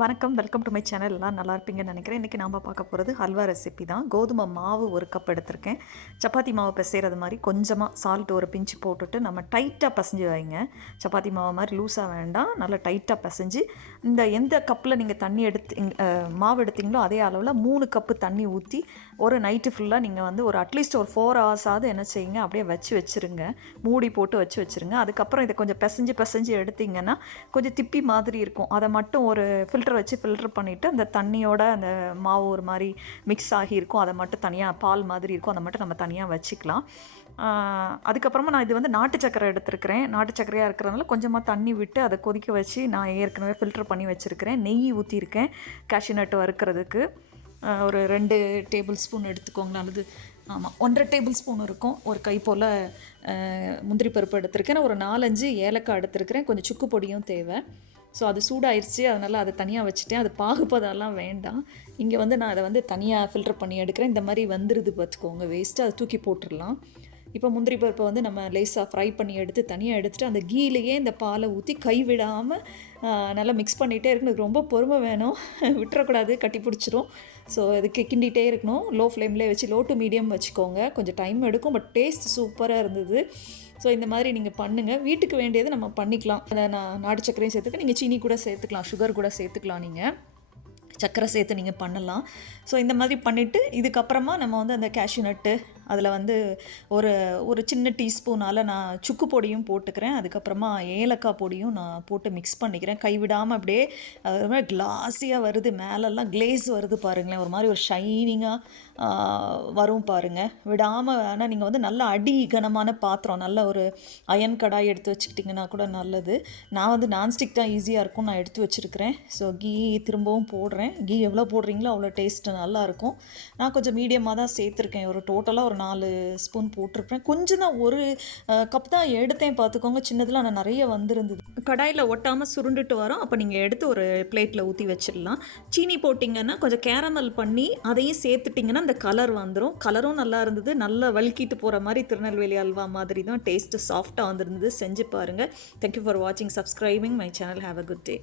வணக்கம், welcome to my channel. எல்லாம் நல்லா இருப்பீங்கன்னு நினைக்கிறேன். இன்றைக்கி நாம் பார்க்க போகிறது ஹல்வா ரெசிபி தான். கோதுமை மாவு ஒரு கப் எடுத்திருக்கேன். சப்பாத்தி மாவு பிசைகிறது மாதிரி கொஞ்சமாக சால்ட் ஒரு பிஞ்சு போட்டுட்டு நம்ம டைட்டாக பிசைஞ்சு வைங்க. சப்பாத்தி மாவு மாதிரி லூஸாக வேண்டாம், நல்லா டைட்டாக பிசைஞ்சு எந்த கப்பில் நீங்கள் தண்ணி மாவு எடுத்தீங்களோ அதே அளவில் 3 கப்பு தண்ணி ஊற்றி ஒரு நைட்டு ஃபுல்லாக நீங்கள் ஒரு அட்லீஸ்ட் ஒரு 4 ஹவர்ஸாவது என்ன செய்யுங்க, அப்படியே வச்சுருங்க. மூடி போட்டு வச்சுருங்க. அதுக்கப்புறம் இதை கொஞ்சம் பிசைஞ்சு எடுத்திங்கன்னா கொஞ்சம் திப்பி மாதிரி இருக்கும். அதை மட்டும் ஒரு ஃபில்டர் பண்ணிவிட்டு அந்த தண்ணியோட அந்த மாவு ஒரு மாதிரி மிக்ஸ் ஆகியிருக்கும், அதை மட்டும் தனியாக பால் மாதிரி இருக்கும், அதை மட்டும் நம்ம தனியாக வச்சுக்கலாம். அதுக்கப்புறமா நான் இது நாட்டு சக்கரை எடுத்துருக்கிறேன். நாட்டு சக்கரையாக இருக்கிறதுனால கொஞ்சமாக தண்ணி விட்டு அதை கொதிக்க வச்சு நான் ஏற்கனவே ஃபில்டர் பண்ணி வச்சுருக்கிறேன். நெய் ஊற்றிருக்கேன் கேஷ்யூ நட் வறுக்கிறதுக்கு. ஒரு 2 டேபிள் ஸ்பூன் எடுத்துக்கோங்களேன், அல்லது ஆமாம் 1.5 டேபிள் ஸ்பூன் இருக்கும். ஒரு கை போல் முந்திரி பருப்பு எடுத்துருக்கேன். ஒரு 4-5 ஏலக்காய் எடுத்துருக்கிறேன். கொஞ்சம் சுக்கு பொடியும் தேவை. ஸோ அது சூடாயிருச்சு, அதனால் அதை தனியாக வச்சுட்டேன். அது பாகுபதெல்லாம் வேண்டாம். இங்கே நான் அதை தனியாக ஃபில்டர் பண்ணி எடுக்கிறேன். இந்த மாதிரி வந்துடுது பார்த்துக்கோங்க, வேஸ்ட்டு, அதை தூக்கி போட்டுடலாம். இப்போ முந்திரி பருப்பை நம்ம லேஸாக ஃப்ரை பண்ணி எடுத்து தனியாக எடுத்துகிட்டு அந்த கீலையே இந்த பாலை ஊற்றி கைவிடாமல் நல்லா மிக்ஸ் பண்ணிகிட்டே இருக்கணும். இது ரொம்ப பொறுமை வேணும், விட்டுறக்கூடாது, கட்டி பிடிச்சிரும். ஸோ இதுக்கு கிண்டிகிட்டே இருக்கணும். லோ ஃப்ளேம்லேயே வச்சு, லோ டு மீடியம் வச்சுக்கோங்க. கொஞ்சம் டைம் எடுக்கும், பட் டேஸ்ட் சூப்பராக இருந்தது. ஸோ இந்த மாதிரி நீங்கள் பண்ணுங்கள். வீட்டுக்கு வேண்டியது நம்ம பண்ணிக்கலாம். அதை நான் நாட்டு சர்க்கரையும் சேர்த்துக்க, நீங்கள் சீனி கூட சேர்த்துக்கலாம், சுகர் கூட சேர்த்துக்கலாம், நீங்கள் சர்க்கரை சேர்த்து நீங்கள் பண்ணலாம். ஸோ இந்த மாதிரி பண்ணிவிட்டு இதுக்கப்புறமா நம்ம அந்த கேஷ்யூ நட்டு அதில் ஒரு சின்ன டீஸ்பூனால் நான் சுக்கு பொடியும் போட்டுக்கிறேன். அதுக்கப்புறமா ஏலக்காய் பொடியும் நான் போட்டு மிக்ஸ் பண்ணிக்கிறேன். கைவிடாமல் அப்படியே அது மாதிரி கிளாஸியாக வருது, மேலெல்லாம் கிளேஸ் வருது பாருங்களேன், ஒரு மாதிரி ஒரு ஷைனிங்காக வரும் பாருங்கள். விடாமல் ஆனால் நீங்கள் நல்ல அடி கனமான பாத்திரம், நல்ல ஒரு அயன் கடாய் எடுத்து வச்சுக்கிட்டிங்கன்னா கூட நல்லது. நான் நான்ஸ்டிக் தான் ஈஸியாக இருக்கும், நான் எடுத்து வச்சுருக்கிறேன். ஸோ கீ திரும்பவும் போடுறேன். கீ எவ்வளோ போடுறீங்களோ அவ்வளோ டேஸ்ட்டு நல்லாயிருக்கும். நான் கொஞ்சம் மீடியமாக தான் சேர்த்துருக்கேன். ஒரு டோட்டலாக ஒரு 4 ஸ்பூன் போட்டிருப்பேன். கொஞ்சம் தான், ஒரு கப் தான் எடுத்தேன் பார்த்துக்கோங்க. சின்னதில் ஆனால் நிறைய வந்திருந்தது. கடாயில் ஒட்டாமல் சுருண்டுட்டு வரோம். அப்போ நீங்கள் எடுத்து ஒரு பிளேட்டில் ஊற்றி வச்சிடலாம். சீனி போட்டிங்கன்னா கொஞ்சம் கேரமல் பண்ணி அதையும் சேர்த்துட்டிங்கன்னா அந்த கலர் வந்துடும். கலரும் நல்லா இருந்தது, நல்லா வழுக்கிட்டு போகிற மாதிரி திருநெல்வேலி அல்வா மாதிரி தான் டேஸ்ட்டு சாஃப்டாக வந்துருந்தது. செஞ்சு பாருங்கள். தேங்க்யூ ஃபார் வாட்சிங், subscribing my channel. Have a good day.